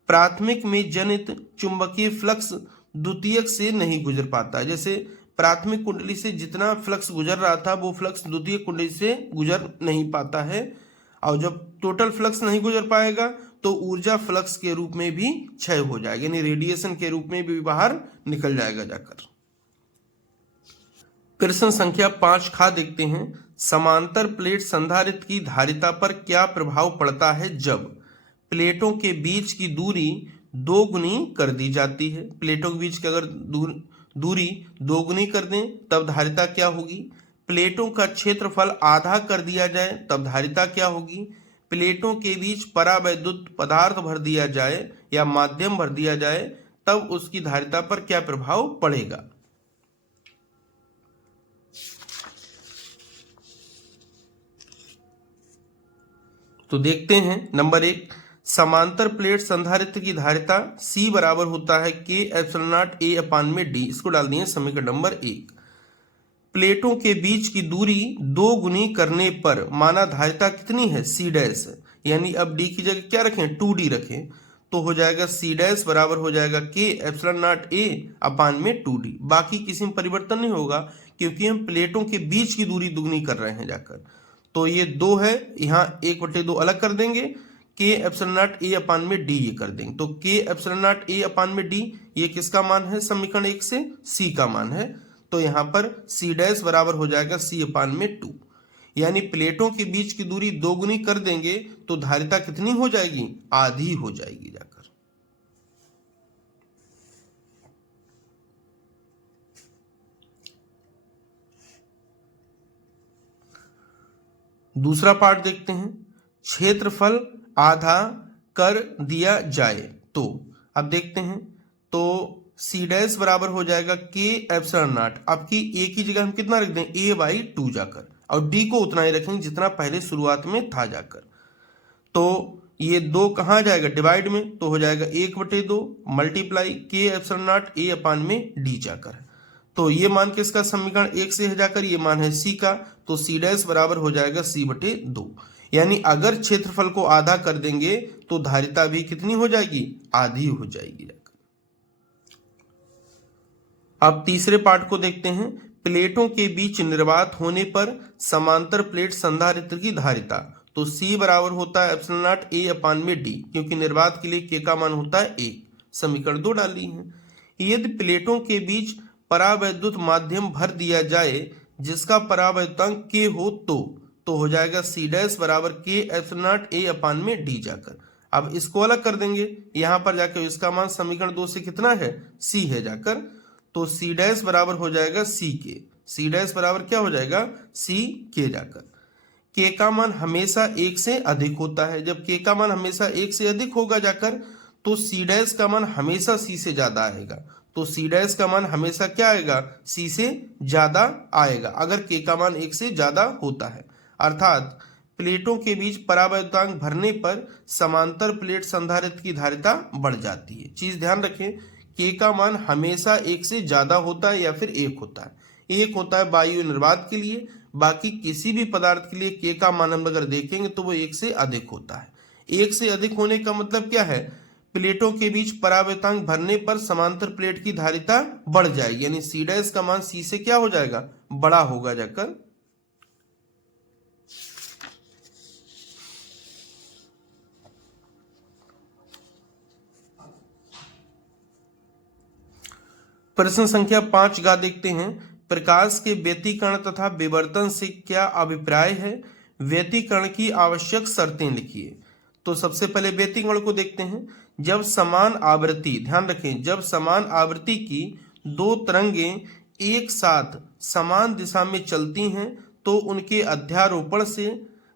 प्राथमिक में जनित चुंबकीय फ्लक्स द्वितीयक से नहीं गुजर पाता। जैसे प्राथमिक कुंडली से जितना फ्लक्स गुजर रहा था वो फ्लक्स द्वितीय कुंडली से गुजर नहीं पाता है, और जब टोटल फ्लक्स नहीं गुजर पाएगा तो ऊर्जा फ्लक्स के रूप में भी क्षय हो जाएगा, यानी रेडिएशन के रूप में भी बाहर निकल जाएगा। जाकर प्रश्न संख्या 5 खा देखते हैं। समांतर प्लेट संधारित्र की धारिता पर क्या प्रभाव पड़ता है जब प्लेटों के बीच की दूरी दोगुनी कर दी जाती है? प्लेटों के बीच की अगर दूरी दोगुनी कर दें तब धारिता क्या होगी? प्लेटों का क्षेत्रफल आधा कर दिया जाए तब धारिता क्या होगी? प्लेटों के बीच परावैद्युत पदार्थ भर दिया जाए या माध्यम भर दिया जाए तब उसकी धारिता पर क्या प्रभाव पड़ेगा? तो देखते हैं। नंबर 1, समांतर प्लेट संधारित्र की धारिता C बराबर होता है K एप्सिलॉन नॉट A अपान में D। इसको डाल दिए समीकरण नंबर 1। प्लेटों के बीच की दूरी 2 गुनी करने पर माना धारिता कितनी है? C डैश, यानी अब D की जगह क्या रखें? 2D रखें, तो हो जाएगा C डैश बराबर हो जाएगा K एप्सिलॉन नॉट A अपान में 2D। बाकी किसी में परिवर्तन नहीं होगा क्योंकि हम प्लेटों के बीच की दूरी दुगनी कर रहे हैं। जाकर तो ये 2 है, यहाँ 1/2 अलग कर देंगे, K एप्सिलॉन नॉट A अपान में D ये कर देंगे। तो K एप्सिलॉन नॉट A अपान में D ये किसका मान है? समीकरण 1 से C का मान है। तो यहाँ पर C डैश बराबर हो जाएगा C अपान में 2, यानी प्लेटों के बीच की दूरी 2 गुनी कर देंगे तो धारिता कितनी हो जाएगी? आधी हो जाएगी। जाकर दूसरा पार्ट देखते हैं। क्षेत्रफल आधा कर दिया जाए तो अब देखते हैं। तो C डैश बराबर हो जाएगा K एप्सिलॉन नॉट। आपकी A की जगह हम कितना रख दें? A/2 जाकर। और डी को उतना ही रखेंगे जितना पहले शुरुआत में था जाकर। तो ये 2 कहाँ जाएगा, डिवाइड में, तो हो जाएगा 1/2 मल्टीप्लाई के एप्सिलॉन नॉट ए अपान में डी जाकर। तो ये मान किसका समीकरण 1 से है जाकर, ये मान है सी का, तो सी डैश बराबर हो जाएगा c/2। यानी अगर क्षेत्रफल को आधा कर देंगे तो धारिता भी कितनी हो जाएगी, आधी हो जाएगी जाकर। अब तीसरे पार्ट को देखते हैं। प्लेटों के बीच निर्वात होने पर समांतर प्लेट संधारित्र की धारिता, तो C बराबर होता है एप्सिलॉन नॉट ए अपान में डी, क्योंकि निर्वात के लिए K का मान होता है 1। समीकरण 2 डाली है। यदि प्लेटों के बीच परावैद्युत माध्यम भर दिया जाए जिसका परावैद्युतांक K हो तो हो जाएगा C डैश बराबर K एप्सिलॉन नॉट ए अपान में डी जाकर। अब इसको अलग कर देंगे, यहां पर जाकर इसका मान समीकरण 2 से कितना है, C है जाकर, तो C डैश बराबर हो जाएगा C डैश बराबर क्या हो जाएगा, C जाकर। K का मान हमेशा 1 से अधिक होता है। जब K का मान हमेशा 1 से अधिक होगा जाकर तो C डैश का मान हमेशा C से ज्यादा आएगा। तो C डैश का मान हमेशा क्या आएगा, C से ज्यादा आएगा अगर K का मान 1 से ज्यादा होता है। अर्थात प्लेटों के बीच परावैद्युतांक भरने पर समांतर प्लेट संधारित्र की धारिता बढ़ जाती है। चीज ध्यान रखें, K का मान हमेशा 1 से ज्यादा होता है या फिर 1 होता है। 1 होता है वायु निर्वात के लिए, बाकी किसी भी पदार्थ के लिए K का मान हम अगर देखेंगे तो वो 1 से अधिक होता है। 1 से अधिक होने का मतलब क्या है, प्लेटों के बीच परावैद्युतांक भरने पर समांतर प्लेट की धारिता बढ़ जाएगी, यानी C डैश का मान C से क्या हो जाएगा, बड़ा होगा जाकर। प्रश्न संख्या 5 का देखते हैं। प्रकाश के व्यतिकरण तथा विवर्तन से क्या अभिप्राय है, व्यतिकरण की आवश्यक शर्तें लिखिए। तो सबसे पहले व्यतिकरण को देखते हैं। जब समान आवृत्ति, ध्यान रखें, जब समान आवृत्ति की 2 तरंगें एक साथ समान दिशा में चलती हैं तो उनके अध्यारोपण से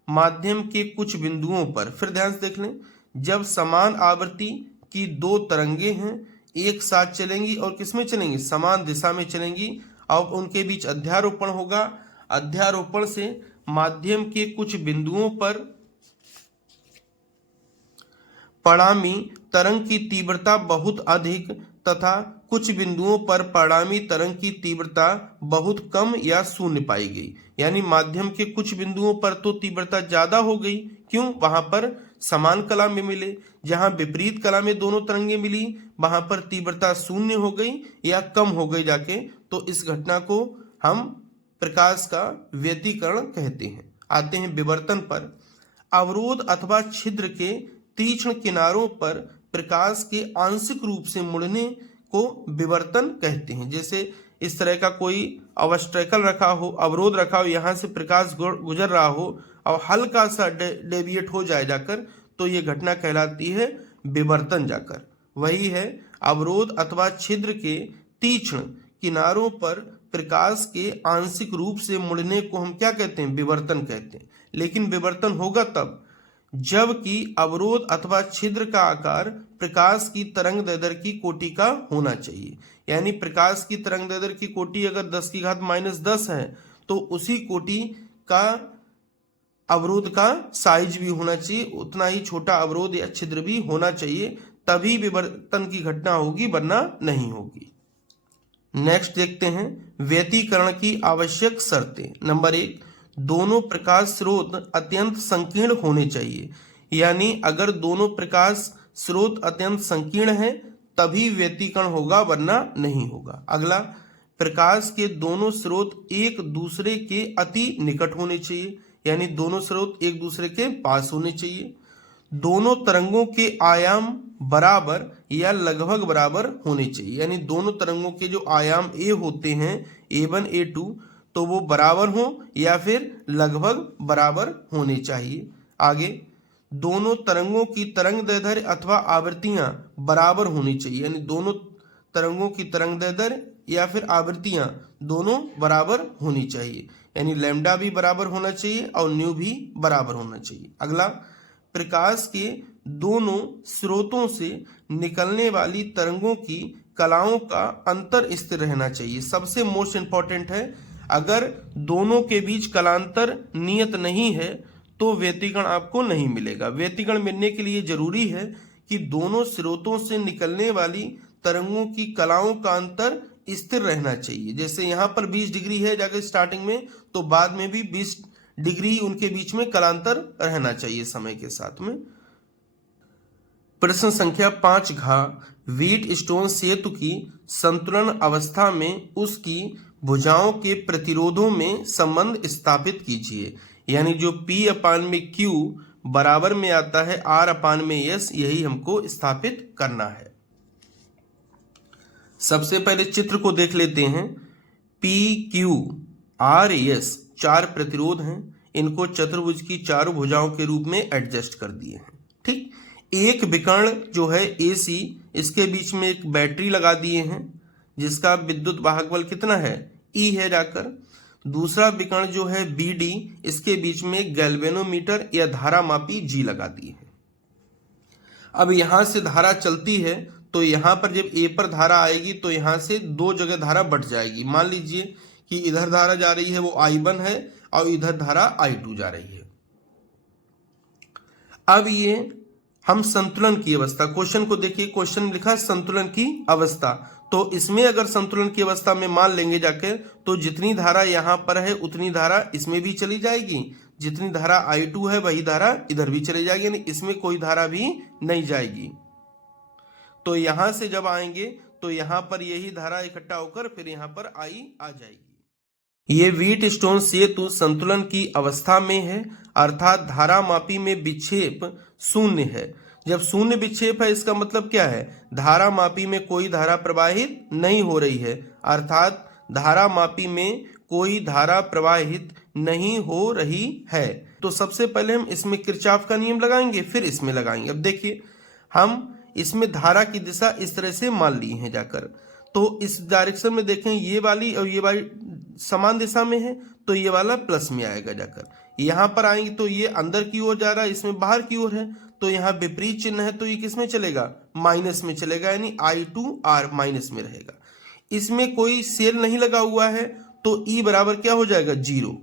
माध्यम के कुछ बिंदुओं पर, फिर ध्यान से देख लें, जब समान आवृत्ति की 2 तरंगें हैं एक साथ चलेंगी और किसमें चलेंगी, समान दिशा में चलेंगी, और उनके बीच अध्यारोपण होगा। अध्यारोपण से माध्यम के कुछ बिंदुओं पर परिणामी तरंग की तीव्रता बहुत अधिक तथा कुछ बिंदुओं पर परिणामी तरंग की तीव्रता बहुत कम या शून्य पाई गई। यानी माध्यम के कुछ बिंदुओं पर तो तीव्रता ज्यादा हो गई, क्यों, वहां पर समान कला में मिले। जहां विपरीत कला में दोनों तरंगें मिली वहां पर तीव्रता शून्य हो गई या कम हो गई जाके, तो इस घटना को हम प्रकाश का व्यतिकरण कहते हैं। आते हैं विवर्तन पर। अवरोध अथवा छिद्र के तीक्ष्ण किनारों पर प्रकाश के आंशिक रूप से मुड़ने को विवर्तन कहते हैं। जैसे इस तरह का कोई ऑब्स्ट्रैकल रखा हो, अवरोध रखा हो, यहाँ से प्रकाश गुजर रहा हो और हल्का सा डेविएट हो जाए जाकर, तो ये घटना कहलाती है विवर्तन जाकर। वही है अवरोध अथवा छिद्र के तीक्ष्ण किनारों पर प्रकाश के आंशिक रूप से मुड़ने को हम क्या कहते हैं, विवर्तन कहते हैं। लेकिन विवर्तन होगा तब जबकि अवरोध अथवा छिद्र का आकार प्रकाश की तरंगदैर्ध्य की कोटि का होना चाहिए। यानी प्रकाश की तरंगदैर्ध्य की कोटि अगर 10⁻−10 है तो उसी कोटि का अवरोध का साइज भी होना चाहिए, उतना ही छोटा अवरोध या छिद्र भी होना चाहिए, तभी विवर्तन की घटना होगी, वरना नहीं होगी। नेक्स्ट देखते हैं व्यतिकरण की आवश्यक शर्तें। नंबर 1, दोनों प्रकाश स्रोत अत्यंत संकीर्ण होने चाहिए। यानी अगर दोनों प्रकाश स्रोत अत्यंत संकीर्ण है तभी व्यतिकरण होगा, वरना नहीं होगा। अगला, प्रकाश के दोनों स्रोत एक दूसरे के अति निकट होने चाहिए, यानी दोनों स्रोत एक दूसरे के पास होने चाहिए। दोनों तरंगों के आयाम बराबर या लगभग बराबर होने चाहिए, यानी दोनों तरंगों के जो आयाम ए होते हैं A1 A2 तो वो बराबर हो या फिर लगभग बराबर होने चाहिए। आगे, दोनों तरंगों की तरंगदैर्ध्य अथवा आवृत्तियां बराबर होनी चाहिए, यानी दोनों तरंगों की तरंगदैर्ध्य या फिर आवृत्तियां दोनों बराबर होनी चाहिए, यानी लैम्डा भी बराबर होना चाहिए और न्यू भी बराबर होना चाहिए। अगला, प्रकाश के दोनों स्रोतों से निकलने वाली तरंगों की कलाओं का अंतर स्थिर रहना चाहिए। सबसे मोस्ट इंपॉर्टेंट है, अगर दोनों के बीच कलांतर नियत नहीं है तो व्यतिकरण आपको नहीं मिलेगा। व्यतिकरण मिलने के लिए जरूरी है कि दोनों स्रोतों से निकलने वाली तरंगों की कलाओं का अंतर स्थिर रहना चाहिए। जैसे यहाँ पर 20 डिग्री है जाकर स्टार्टिंग में, तो बाद में भी 20 डिग्री उनके बीच में कलांतर रहना चाहिए समय के साथ में। प्रश्न संख्या 5 घ, व्हीटस्टोन सेतु की संतुलन अवस्था में उसकी भुजाओं के प्रतिरोधों में संबंध स्थापित कीजिए। यानी जो P अपान में Q बराबर में आता है R अपान में S, यही हमको स्थापित करना है। सबसे पहले चित्र को देख लेते हैं। P Q R S 4 प्रतिरोध हैं, इनको चतुर्भुज की चारों भुजाओं के रूप में एडजस्ट कर दिए हैं। ठीक, एक विकर्ण जो है AC, इसके बीच में एक बैटरी लगा दिए हैं जिसका विद्युत वाहक बल कितना है, E है जाकर। दूसरा विकर्ण जो है BD, इसके बीच में एक गैल्वेनोमीटर या धारा मापी G लगा दिए हैं। अब यहां से धारा चलती है तो यहां पर जब A पर धारा आएगी तो यहां से दो जगह धारा बढ़ जाएगी। मान लीजिए कि इधर धारा जा रही है वो I1 है और इधर धारा I2 जा रही है। अब ये हम संतुलन की अवस्था, क्वेश्चन को देखिए, क्वेश्चन लिखा संतुलन की अवस्था, तो इसमें अगर संतुलन की अवस्था में मान लेंगे जाके तो जितनी धारा यहां पर है उतनी धारा इसमें भी चली जाएगी, जितनी धारा I2 है वही धारा इधर भी चली जाएगी, यानी इसमें कोई धारा भी नहीं जाएगी। तो यहां से जब आएंगे तो यहां पर यही धारा इकट्ठा होकर फिर यहां पर I आ जाएगी। ये व्हीटस्टोन सेतु संतुलन की अवस्था में है, अर्थात धारा मापी में विक्षेप शून्य है। जब शून्य विक्षेप है इसका मतलब क्या है, धारा मापी में कोई धारा प्रवाहित नहीं हो रही है, अर्थात धारा मापी में कोई धारा प्रवाहित नहीं हो रही है। तो सबसे पहले हम इसमें किरचॉफ का नियम लगाएंगे, फिर इसमें लगाएंगे। अब देखिए, हम इसमें धारा की दिशा इस तरह से मान ली है जाकर, तो इस डायरेक्शन में देखें ये वाली और ये वाली समान दिशा में है तो ये वाला प्लस में आएगा जाकर। यहाँ पर आएंगे तो ये अंदर की ओर जा रहा है, इसमें बाहर की ओर है, तो यहाँ विपरीत चिन्ह है तो ये किस में चलेगा, माइनस में चलेगा, यानी I2R माइनस में रहेगा। इसमें कोई सेल नहीं लगा हुआ है तो E बराबर क्या हो जाएगा, 0।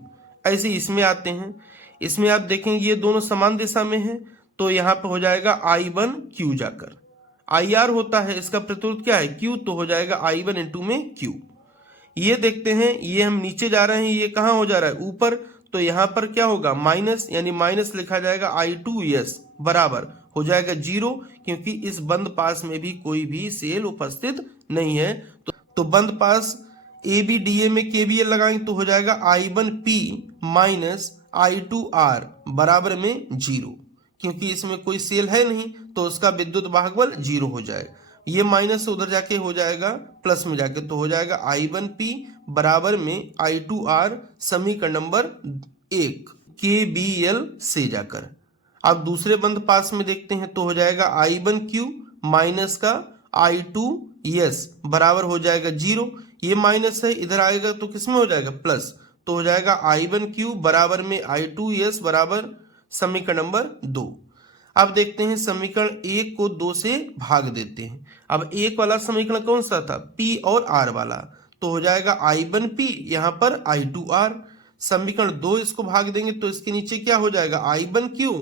ऐसे इसमें आते हैं, इसमें आप देखेंगे ये दोनों समान दिशा में है तो यहाँ पे हो जाएगा I1Q जाकर। IR होता है, इसका प्रतिरोध क्या है, Q, तो हो जाएगा I1 इंटू में Q। ये देखते हैं, ये हम नीचे जा रहे हैं, ये कहाँ हो जा रहा है, ऊपर, तो यहाँ पर क्या होगा, माइनस, यानी माइनस लिखा जाएगा I2S बराबर हो जाएगा 0, क्योंकि इस बंद पास में भी कोई भी सेल उपस्थित नहीं है। तो बंद पास ABDA में KVL लगाएंगे तो हो जाएगा I1P माइनस I2R बराबर में 0, क्योंकि इसमें कोई सेल है नहीं तो उसका विद्युत वाहक बल 0 हो जाएगा। ये माइनस से उधर जाके हो जाएगा प्लस में जाके, तो हो जाएगा I1P बराबर में I2R समीकरण नंबर 1 KVL से जाकर। अब दूसरे बंद पास में देखते हैं तो हो जाएगा I1Q माइनस का I2S बराबर हो जाएगा 0। ये माइनस है, इधर आएगा तो किसमें हो जाएगा, प्लस, तो हो जाएगा I1Q बराबर में I2S बराबर समीकरण नंबर 2। अब देखते हैं समीकरण 1 को 2 से भाग देते हैं। अब एक वाला समीकरण कौन सा था, P और R वाला, तो हो जाएगा I1P यहाँ पर I2R। समीकरण 2 इसको भाग देंगे तो इसके नीचे क्या हो जाएगा, I1Q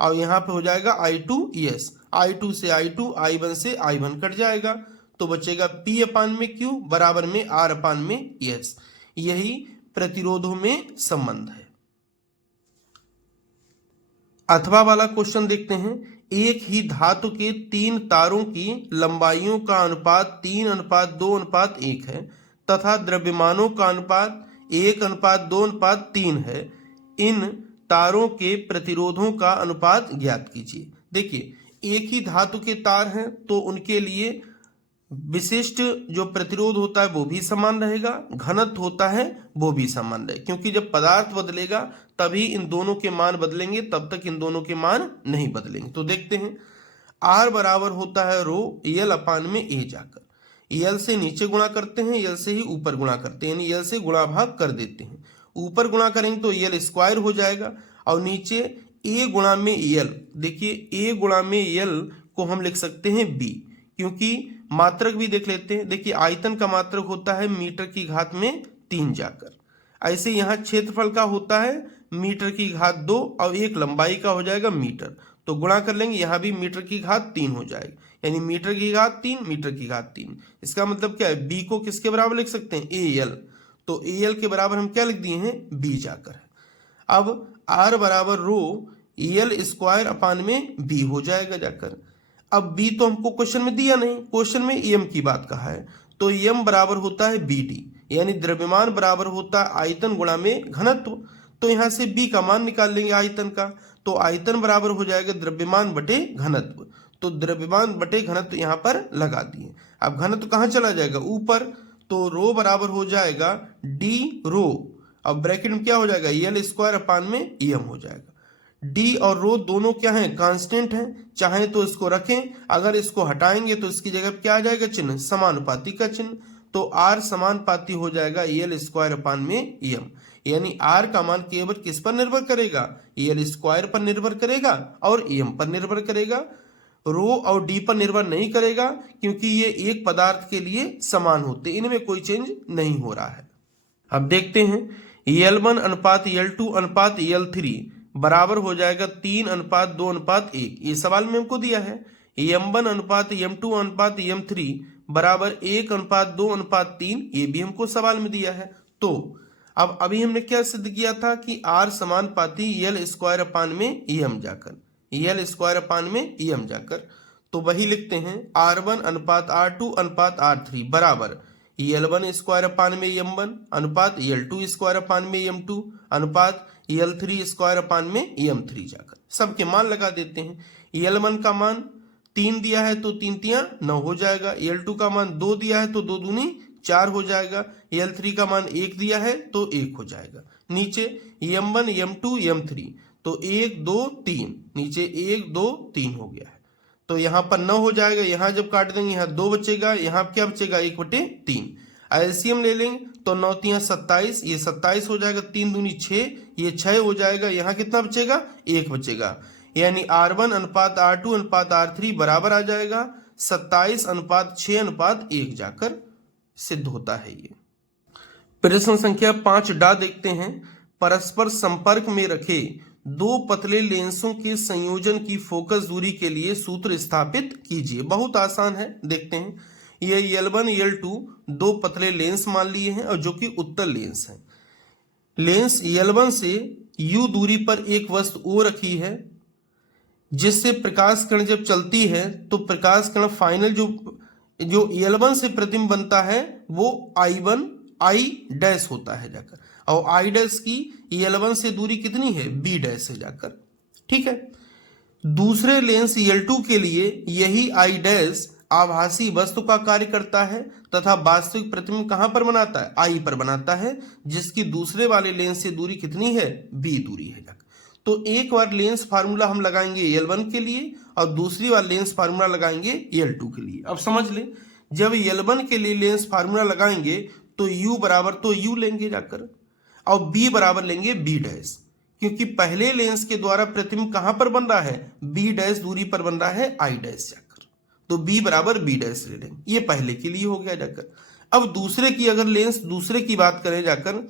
और यहाँ पे हो जाएगा I2S। I2 से I2, I1 से I1 कट जाएगा तो बचेगा P अपान में Q बराबर में R अपान में S। यही प्रतिरोधों में संबंध है। अथवा वाला क्वेश्चन देखते हैं। एक ही धातु के 3 तारों की लंबाइयों का अनुपात 3:2:1 है तथा द्रव्यमानों का अनुपात 1:2:3 है। इन तारों के प्रतिरोधों का अनुपात ज्ञात कीजिए। देखिए, एक ही धातु के तार हैं तो उनके लिए विशिष्ट जो प्रतिरोध होता है वो भी समान रहेगा, घनत्व होता है वो भी समान रहेगा, क्योंकि जब पदार्थ बदलेगा तभी इन दोनों के मान बदलेंगे, तब तक इन दोनों के मान नहीं बदलेंगे। तो देखते हैं, R बराबर होता है रो L अपान में A जाकर, L से नीचे गुणा करते हैं, L से ही ऊपर गुणा करते हैं, यानी L से गुणा भाग कर देते हैं। ऊपर गुणा करेंगे तो L स्क्वायर हो जाएगा और नीचे A गुणा में L, देखिए A गुणा में L को हम लिख सकते हैं B, क्योंकि मात्रक भी देख लेते हैं। देखिए, आयतन का मात्रक होता है मीटर की घात में 3 जाकर। ऐसे यहाँ क्षेत्रफल का होता है मीटर की घात 2 और एक लंबाई का हो जाएगा मीटर, तो गुणा कर लेंगे, यहाँ भी मीटर की घात 3 हो जाएगी, यानी मीटर की घात 3 मीटर की घात 3। इसका मतलब क्या है, बी को किसके बराबर लिख सकते हैं, ए एल, तो ए एल के बराबर हम क्या लिख दिए हैं, बी जाकर। अब आर बराबर रो एल स्क्वायर अपान में बी हो जाएगा जाकर। अब बी तो हमको क्वेश्चन में दिया नहीं, क्वेश्चन में एम की बात कहा है, तो एम बराबर होता है बी डी, यानी द्रव्यमान बराबर होता है आयतन गुणा में घनत्व। तो यहां से बी का मान निकाल लेंगे आयतन का, तो आयतन बराबर हो जाएगा द्रव्यमान बटे घनत्व, तो द्रव्यमान बटे घनत्व यहां पर लगा दिए। अब घनत्व कहां चला जाएगा, ऊपर, तो रो बराबर हो जाएगा डी रो, अब ब्रैकेट में क्या हो जाएगा, एल स्क्वायर अपान में एम हो जाएगा। डी और रो दोनों क्या हैं, कांस्टेंट हैं, चाहे तो इसको रखें, अगर इसको हटाएंगे तो इसकी जगह क्या आ जाएगा चिन्ह, समानुपाती का चिन्ह, तो आर समानुपाती हो जाएगा एल स्क्वायर अपान में एम, यानी आर का मान केवल किस पर निर्भर करेगा, एल स्क्वायर पर निर्भर करेगा और एम पर निर्भर करेगा, रो और डी पर निर्भर नहीं करेगा, क्योंकि ये एक पदार्थ के लिए समान होते, इनमें कोई चेंज नहीं हो रहा है। अब देखते हैं L1 अनुपात L2 अनुपात L3 बराबर हो जाएगा 3 अनुपात 2 अनुपात 1, ये सवाल में हमको दिया है। M1 अनुपात M2 अनुपात M3 बराबर 1 अनुपात 2 अनुपात 3, ये भी हमको सवाल में दिया है। तो अब अभी हमने क्या सिद्ध किया था कि R समानुपाती एल स्क्वायर अपान में एम जाकर, एल स्क्वायर अपान में एम जाकर, तो वही लिखते हैं R1 अनुपात R2 अनुपात R3 बराबर L1 स्क्वायर अपान में M1 अनुपात L2 स्क्वायर अपान में M2 अनुपात L3 स्क्वायर अपान में M3 जाकर सबके मान लगा देते हैं। L1 का मान 3 दिया है तो 3 तियां 9 हो जाएगा, L2 का मान 2 दिया है तो 2 दूनी 4 हो जाएगा, L3 का मान 1 दिया है तो 1 हो जाएगा। नीचे M1 M2 M3 तो 1 2 3, नीचे 1 2 3 हो गया है, तो यहाँ पर 9 हो जाएगा, यहाँ जब काट देंगे यहाँ 2 बचेगा, यहाँ क्या बचेगा 1/3। एलसीएम ले लेंगे तो 9 तियां 27, ये 27 हो जाएगा, 3 दूनी 6, ये 6 हो जाएगा, यहाँ कितना बचेगा 1 बचेगा, यानी R1 अनुपात R2 अनुपात R3 बराबर आ जाएगा 27 अनुपात 6 अनुपात 1 जाकर सिद्ध होता है ये। प्रश्न संख्या 5 डा देखते हैं, परस्पर संपर्क में रखे दो पतले लेंसों के संयोजन की फोकस दूरी के लिए सूत्र स्थापित कीजिए। बहुत आसान है, देखते हैं। ये L1 L2 दो पतले लेंस मान लिए हैं और जो कि उत्तल लेंस हैं। लेंस L1 से U दूरी पर एक वस्तु O रखी है, जिससे प्रकाश कण जब चलती है तो प्रकाश कण फाइनल जो L1 से प्रतिबिंब बनता है वो I1 I डैश होता है जाकर, और I डैश की L1 से दूरी कितनी है B डैश से जाकर, ठीक है। दूसरे लेंस L2 के लिए यही I डैश आभासी वस्तु का कार्य करता है तथा वास्तविक प्रतिबिंब कहां पर बनाता है, I पर बनाता है, जिसकी दूसरे वाले लेंस से दूरी कितनी है B दूरी है जाकर। तो एक बार लेंस फार्मूला हम लगाएंगे L1 के लिए और दूसरी बार लेंस फार्मूला लगाएंगे L2 के लिए। अब समझ ले, जब L1 के लिए लेंस फार्मूला लगाएंगे तो U बराबर तो U लेंगे जाकर और B बराबर लेंगे B डैश, क्योंकि पहले लेंस के द्वारा प्रतिबिंब कहां पर बन रहा है B डैश दूरी पर बन रहा है I डैश जाकर, तो B बराबर B डैश ले लेंगे, ये पहले के लिए हो गया जाकर। अब दूसरे की अगर लेंस दूसरे की बात करें जाकर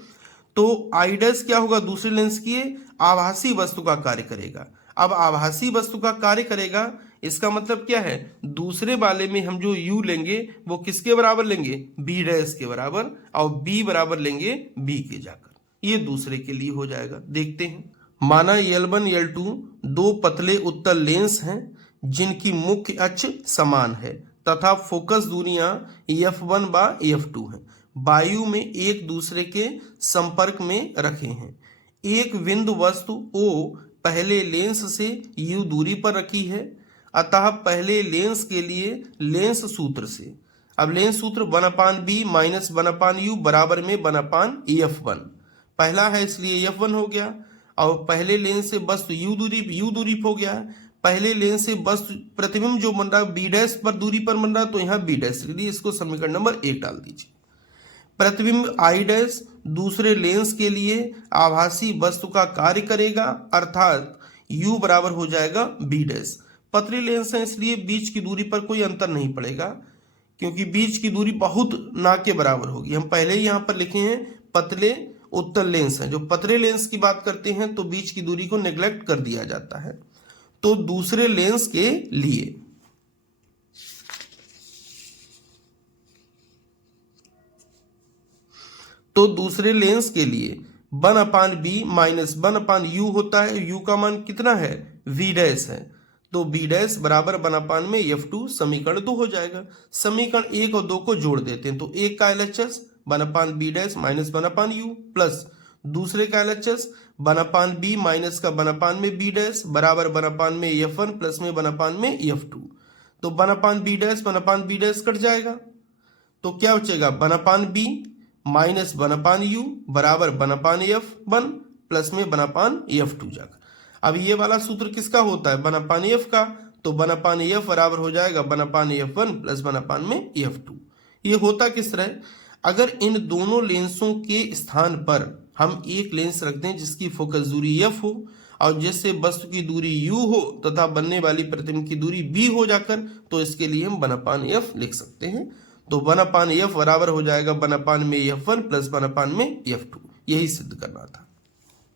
तो I डैश क्या होगा, दूसरे लेंस की आभासी वस्तु का कार्य करेगा। अब आभासी वस्तु का कार्य करेगा, इसका मतलब क्या है, दूसरे वाले में हम जो U लेंगे वो किसके बराबर लेंगे B डैश के बराबर, और B बराबर लेंगे B के जाकर, ये दूसरे के लिए हो जाएगा। देखते हैं, माना L1 L2 दो पतले उत्तल लेंस हैं जिनकी मुख्य अक्ष समान है तथा फोकस दूरियां F1 व F2 हैं, वायु में एक दूसरे के संपर्क में रखे हैं। एक बिंदु वस्तु O पहले लेंस से U दूरी पर रखी है, अतः पहले लेंस के लिए लेंस सूत्र से, अब लेंस सूत्र 1/b माइनस 1/u बराबर में 1/f1, पहला है इसलिए F1 हो गया, और पहले लेंस से वस्तु U दूरी हो गया है, पहले लेंस से वस्तु प्रतिबिंब जो बन रहा है B डैश पर दूरी पर बन रहा है, तो यहाँ B डैश के लिए इसको समीकरण नंबर 1 डाल दीजिए। प्रतिबिंब I डैश दूसरे लेंस के लिए आभासी वस्तु का कार्य करेगा, अर्थात U बराबर हो जाएगा B डैश। पतले लेंस हैं इसलिए बीच की दूरी पर कोई अंतर नहीं पड़ेगा, क्योंकि बीच की दूरी बहुत ना के बराबर होगी। हम पहले ही यहाँ पर लिखे हैं पतले उत्तल लेंस है। जो पतले लेंस की बात करते हैं तो बीच की दूरी को नेग्लेक्ट कर दिया जाता है। तो दूसरे लेंस के लिए one upon B minus one upon U होता है। यू का मान कितना है, वी डैश है, तो बी डैश बराबर वन अपान में F2 समीकरण 2 हो जाएगा। समीकरण 1 और 2 को जोड़ देते हैं तो एक का LHS one upon B dash minus one upon U plus दूसरे का LHS one upon B minus का वन अपान में बी डैश बराबर वन अपान में F1 प्लस में वन अपान में F2। तो one upon B dash cut जाएगा तो क्या बचेगा, one upon B minus one upon U बराबर वन अपान F1 प्लस में वन अपान F2 जाकर। अब ये वाला सूत्र किसका होता है, वन अपान F का, तो वन अपान F बराबर हो जाएगा one upon F1 plus one upon में F2। ये होता किस तरह, अगर इन दोनों लेंसों के स्थान पर हम एक लेंस रख दें जिसकी फोकस दूरी F हो और जिससे वस्तु की दूरी U हो तथा बनने वाली प्रतिबिंब की दूरी B हो जाकर, तो इसके लिए हम वन अपान F लिख सकते हैं। तो वन अपान F बराबर हो जाएगा वन अपान में F1 प्लस वन अपान में F2। यही सिद्ध करना था।